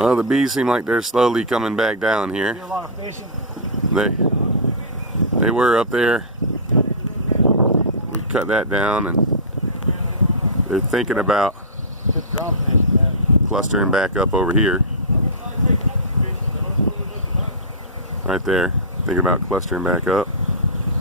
Well, the bees seem like they're slowly coming back down here. Do a lot of fishing. They were up there. We cut that down, and they're thinking about clustering back up over here. Right there. Thinking about clustering back up.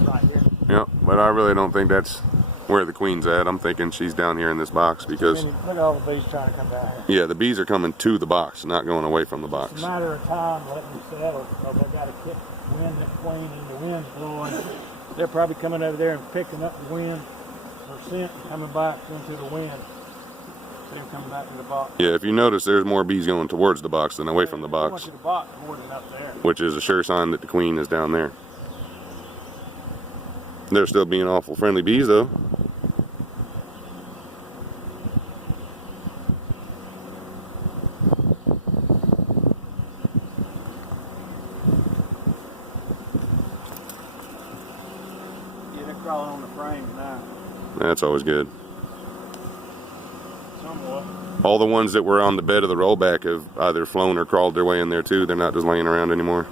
Right here. Yeah, but I really don't think that's where the queen's at. I'm thinking she's down here in this box because... Look at all the bees trying to come down here. Yeah, the bees are coming to the box, not going away from the box. It's a matter of time letting them settle, because they got to kick wind that queen, and the wind's blowing. They're probably coming over there and picking up the wind or scent and coming back into the wind. Then coming back to the box. Yeah, if you notice, there's more bees going towards the box than away from the box. To the box more than up there. Which is a sure sign that the queen is down there. They're still being awful friendly bees, though. Yeah, they're crawling on the frame now. That's always good. Somewhat. All the ones that were on the bed of the rollback have either flown or crawled their way in there too. They're not just laying around anymore.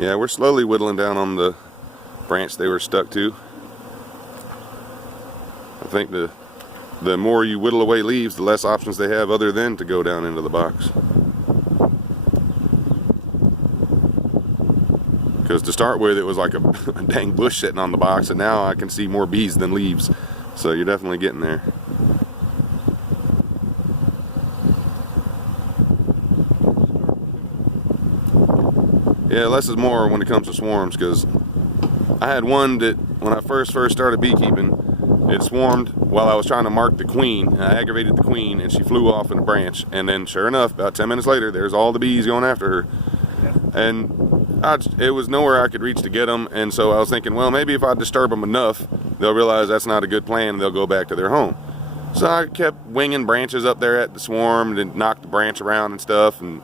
Yeah, we're slowly whittling down on the branch they were stuck to. I think the more you whittle away leaves, the less options they have other than to go down into the box. Because to start with, it was like a dang bush sitting on the box, and now I can see more bees than leaves. So you're definitely getting there. Yeah, less is more when it comes to swarms, because I had one that when I first started beekeeping, it swarmed while I was trying to mark the queen. And I aggravated the queen, and she flew off in a branch. And then, sure enough, about 10 minutes later, there's all the bees going after her. And it was nowhere I could reach to get them. And so I was thinking, well, maybe if I disturb them enough, they'll realize that's not a good plan, and they'll go back to their home. So I kept winging branches up there at the swarm, and knocked the branch around and stuff, and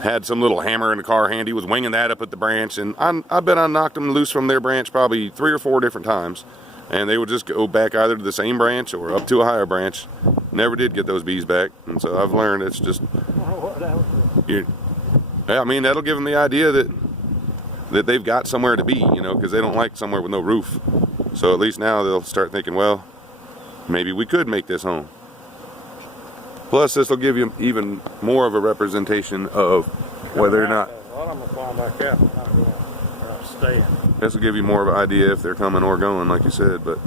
had some little hammer in the car handy, was winging that up at the branch, and I bet I knocked them loose from their branch probably 3 or 4 different times, and they would just go back either to the same branch or up to a higher branch. Never did get those bees back, and so I've learned it's just, I mean, that'll give them the idea that they've got somewhere to be, you know, because they don't like somewhere with no roof. So at least now they'll start thinking, well, maybe we could make this home. Plus, this will give you even more of a representation of whether or not. This will give you more of an idea if they're coming or going, like you said. But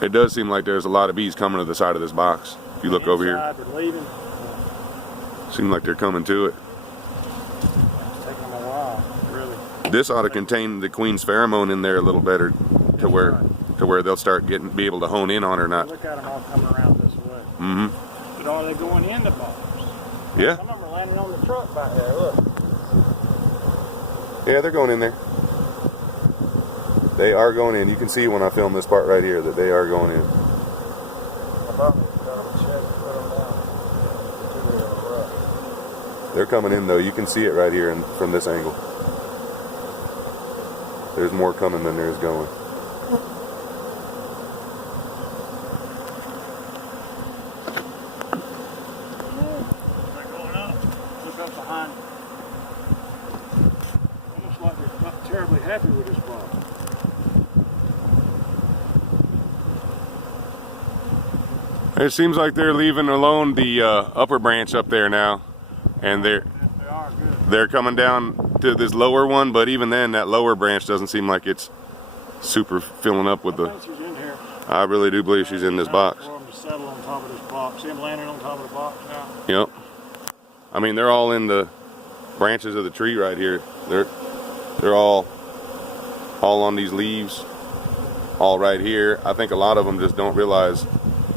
it does seem like there's a lot of bees coming to the side of this box. If you look over here, seems like they're coming to it. It's taking them a while, really. This ought to contain the queen's pheromone in there a little better, to where they'll start be able to hone in on her. Not. Look at them all coming around this way. Mm-hmm. But are they going in the box? Yeah. Some of them are landing on the truck back there, look. Yeah, they're going in there. They are going in. You can see when I film this part right here that they are going in. They're coming in though. You can see it right here from this angle. There's more coming than there is going. Behind. Almost like they're not terribly happy with this box. It seems like they're leaving alone the upper branch up there now, and they're coming down to this lower one. But even then, that lower branch doesn't seem like it's super filling up with the. She's in here. I really do believe she's in this box. For them to settle on top of this box. See them landing on top of the box now. Yep. I mean, they're all in the branches of the tree right here. They're all on these leaves. all right here. I think a lot of them just don't realize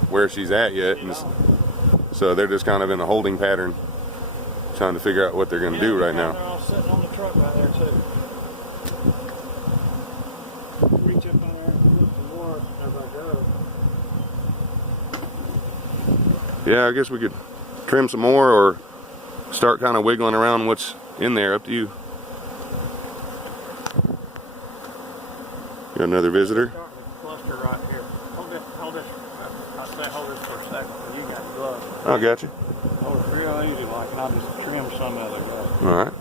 where she's at yet, and so they're just kind of in a holding pattern, trying to figure out what they're going to do right now. They're all sitting on the truck right there too. Reach up on there and look some more as I go. Yeah, I guess we could trim some more or start kind of wiggling around what's in there. Up to you. Got another visitor. Starting to cluster right here. Hold this. I'll say hold this for a second. So you got the glove. I got you. Hold it real easy, like, and I'll just trim some of it. All right.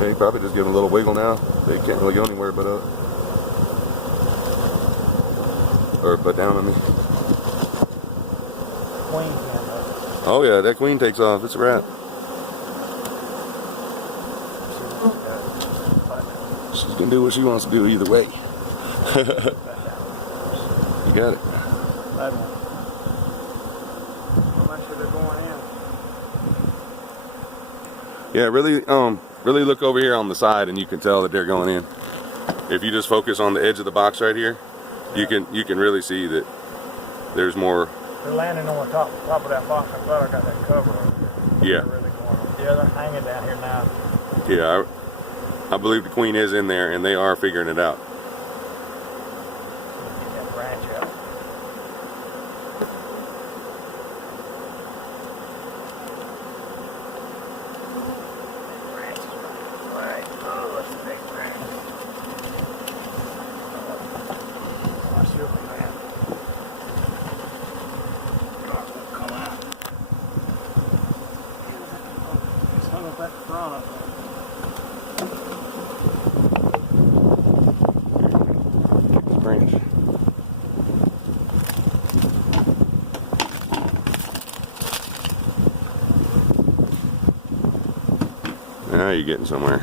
Yeah, you probably just give them a little wiggle now. They can't really go anywhere but up. Or but down on me. Queen can. Oh yeah, that queen takes off. It's a wrap. She's gonna do what she wants to do either way. You got it. Make sure they're going in. Yeah, really look over here on the side, and you can tell that they're going in. If you just focus on the edge of the box right here, you can really see that there's more. They're landing on the top of that box. I'm glad I got that cover over here. Yeah. They're really going. Yeah, they're hanging down here now. Yeah, I believe the queen is in there, and they are figuring it out. Get that branch out. Right. Oh, that's a big branch. I still think that. Drops won't come out. It's hung up at the front up there. Branch. Now you're getting somewhere.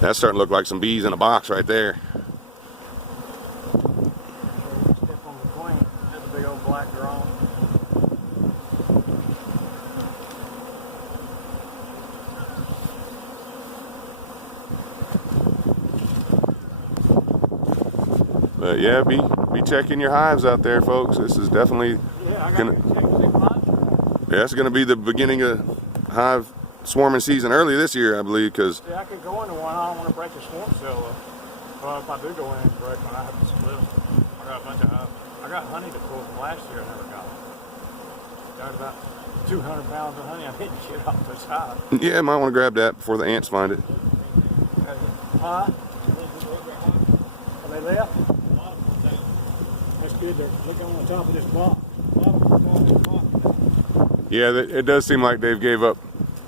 That's starting to look like some bees in a box right there. Step on the queen. That's a big old black drone. But yeah, be checking your hives out there, folks. This is definitely Gonna, yeah, it's gonna be the beginning of hive swarming season early this year, I believe, because I could go into one. I don't want to break the swarm cell. Well, if I do go in and break one, I have to split them. I got a bunch of hives. I got honey to pull from last year. I never got one. Got about 200 pounds of honey. I need to get off this hive. yeah, might want to grab that before the ants find it. Huh? Are they left? That's good. They're looking on the top of this box. Yeah, it does seem like they've gave up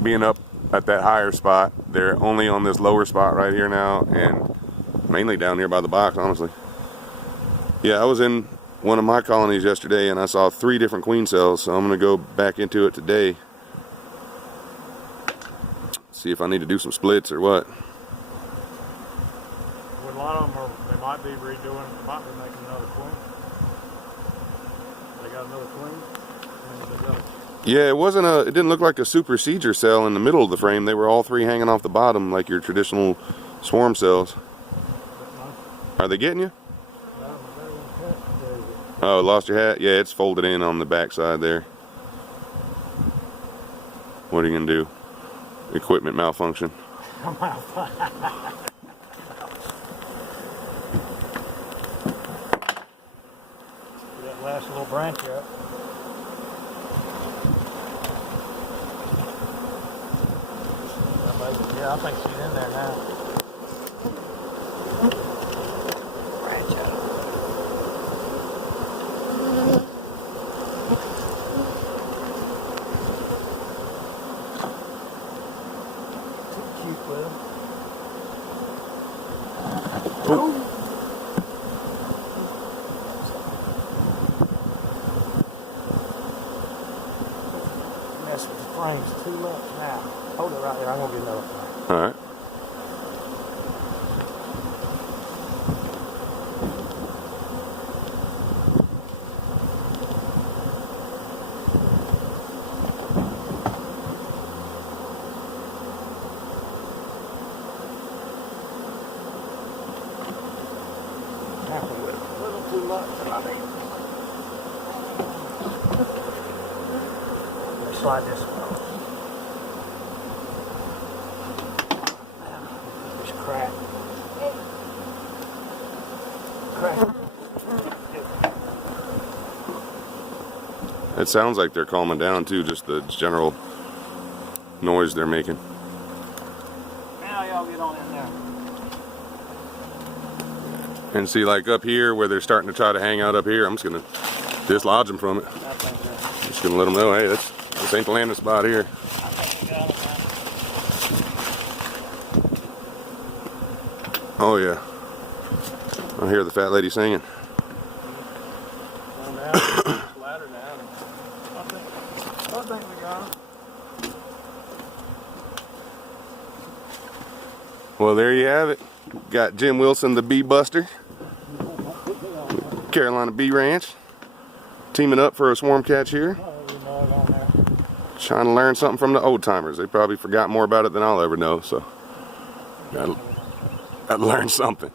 being up at that higher spot. They're only on this lower spot right here now, and mainly down here by the box, honestly. Yeah, I was in one of my colonies yesterday, and I saw 3 different queen cells, so I'm going to go back into it today. See if I need to do some splits or what. With a lot of them, they might be redoing, might be making another queen. They got another queen. Yeah, it didn't look like a super seizure cell in the middle of the frame. They were all 3 hanging off the bottom like your traditional swarm cells. Are they getting you? Oh, lost your hat? Yeah, it's folded in on the back side there. What are you going to do? Equipment malfunction. Get that last little branch up. Yeah, I think she's in there now. Branch out. Too cute with him. Oh. Mess with the frames too much now. Hold it right there. I'm gonna get another frame. All right. slide this one. Just crack. Crack. It sounds like they're calming down too, just the general noise they're making. Now y'all get on in there. And see, like up here where they're starting to try to hang out up here, I'm just gonna dislodge them from it. Just gonna let them know, hey, this ain't the landing spot here. Oh yeah, I hear the fat lady singing. Going down, ladder down. I think we got them. Well, there you have it. Got Jim Wilson, the bee buster, Carolina Bee Ranch, teaming up for a swarm catch here. Trying to learn something from the old timers. They probably forgot more about it than I'll ever know, so gotta learn something.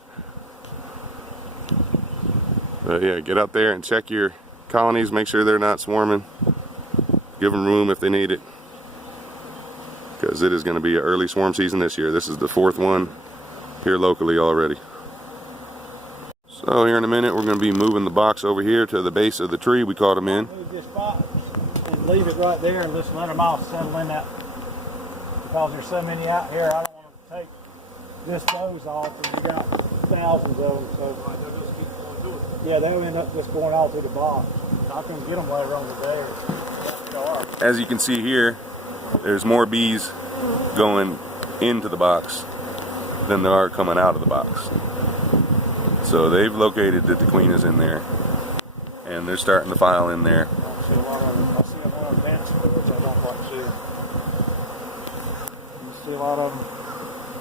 But yeah, get out there and check your colonies, make sure they're not swarming. Give them room if they need it, because it is going to be an early swarm season this year. This is the 4th one here locally already. So here in a minute we're going to be moving the box over here to the base of the tree we caught them in. Move this box and leave it right there and just let them all settle in that. Because there's so many out here, I don't want to take this those off, and you got thousands of them. So they'll just keep going through it. Yeah, they'll end up just going all through the box. I can get them later on today. As you can see here, there's more bees going into the box than there are coming out of the box. So they've located that the queen is in there, and they're starting to file in there. I see a lot of them. I see a lot of dancing, which I don't quite see. You see a lot of them.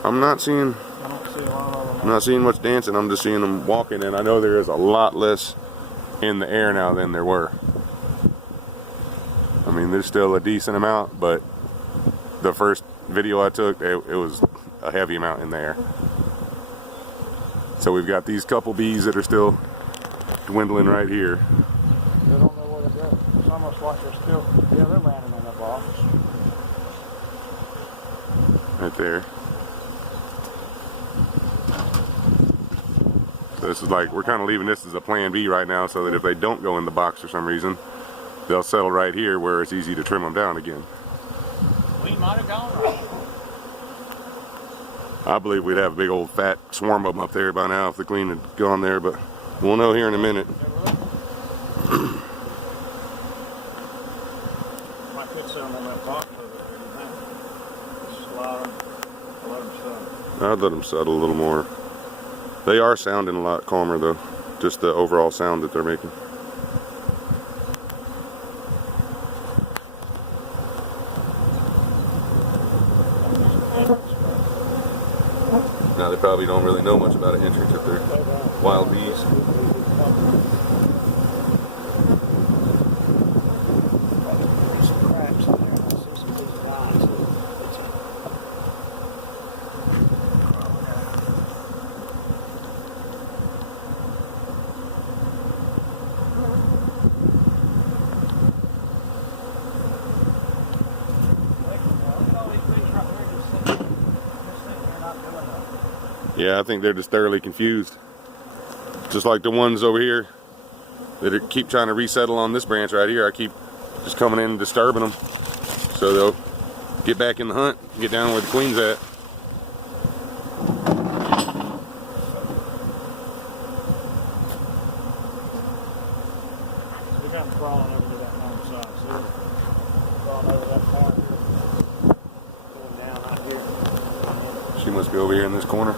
I don't see a lot of them. I'm not seeing much dancing. I'm just seeing them walking, and I know there is a lot less in the air now than there were. I mean, there's still a decent amount, but the first video I took, it was a heavy amount in the air. So we've got these couple bees that are still dwindling right here. They don't know where to go. It's almost like they're still, yeah, they're landing in that box. Right there. So this is like, we're kind of leaving this as a plan B right now, so that if they don't go in the box for some reason, they'll settle right here where it's easy to trim them down again. We might have gone right. I believe we'd have a big old fat swarm of them up there by now if the queen had gone there, but we'll know here in a minute. Might put some on that box over there. Slide them. Let them settle. I'd let them settle a little more. They are sounding a lot calmer though, just the overall sound that they're making. Now they probably don't really know much about an entrance if they're wild bees. Yeah, I think they're just thoroughly confused. Just like the ones over here that keep trying to resettle on this branch right here. I keep just coming in and disturbing them. So they'll get back in the hunt, get down where the queen's at. We got them crawling over to that home side. See them crawling over that part here. Going down right here. She must be over here in this corner.